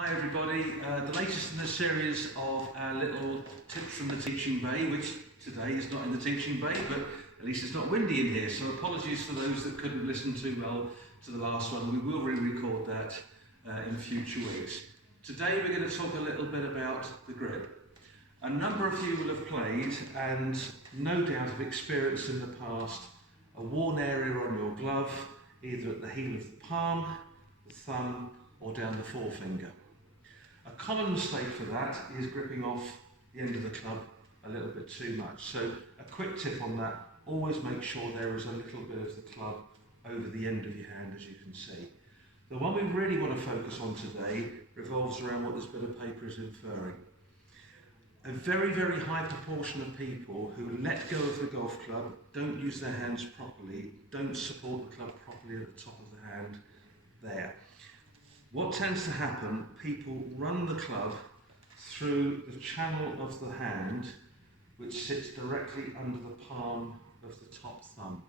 Hi everybody, the latest in the series of our little tips from the teaching bay, which today is not in the teaching bay, but at least it's not windy in here, so apologies for those that couldn't listen too well to the last one. We will re-record that in future weeks. Today we're going to talk a little bit about the grip. A number of you will have played and no doubt have experienced in the past a worn area on your glove, either at the heel of the palm, the thumb, or down the forefinger. A common mistake for that is gripping off the end of the club a little bit too much. So a quick tip on that, always make sure there is a little bit of the club over the end of your hand, as you can see. The one we really want to focus on today revolves around what this bit of paper is inferring. A very, very high proportion of people who let go of the golf club, don't use their hands properly, don't support the club properly at the top of the hand there. What tends to happen, people run the club through the channel of the hand, which sits directly under the palm of the top thumb,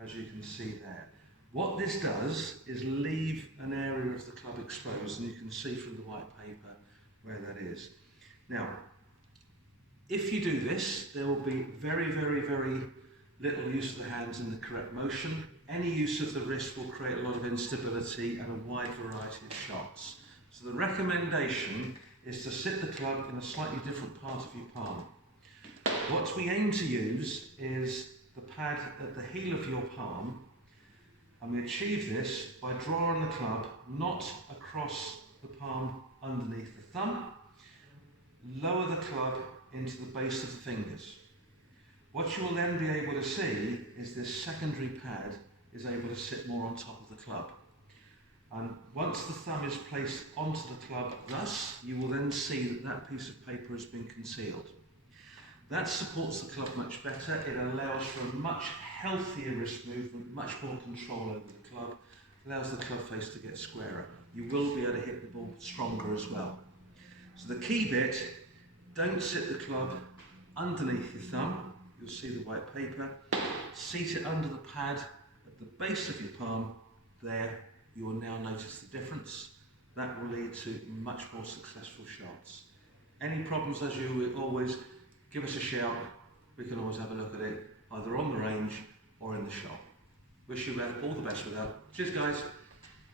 as you can see there. What this does is leave an area of the club exposed, and you can see from the white paper where that is. Now, if you do this, there will be very, very, very little use of the hands in the correct motion. Any use of the wrist will create a lot of instability and a wide variety of shots. So the recommendation is to sit the club in a slightly different part of your palm. What we aim to use is the pad at the heel of your palm, and we achieve this by drawing the club not across the palm underneath the thumb, lower the club into the base of the fingers. What you will then be able to see is this secondary pad is able to sit more on top of the club. And once the thumb is placed onto the club thus, you will then see that that piece of paper has been concealed. That supports the club much better. It allows for a much healthier wrist movement, much more control over the club, allows the club face to get squarer. You will be able to hit the ball stronger as well. So the key bit, don't sit the club underneath your thumb. You'll see the white paper. Seat it under the pad at the base of your palm. There, you will now notice the difference. That will lead to much more successful shots. Any problems, as you always, give us a shout. We can always have a look at it, either on the range or in the shop. Wish you all the best with that. Cheers, guys.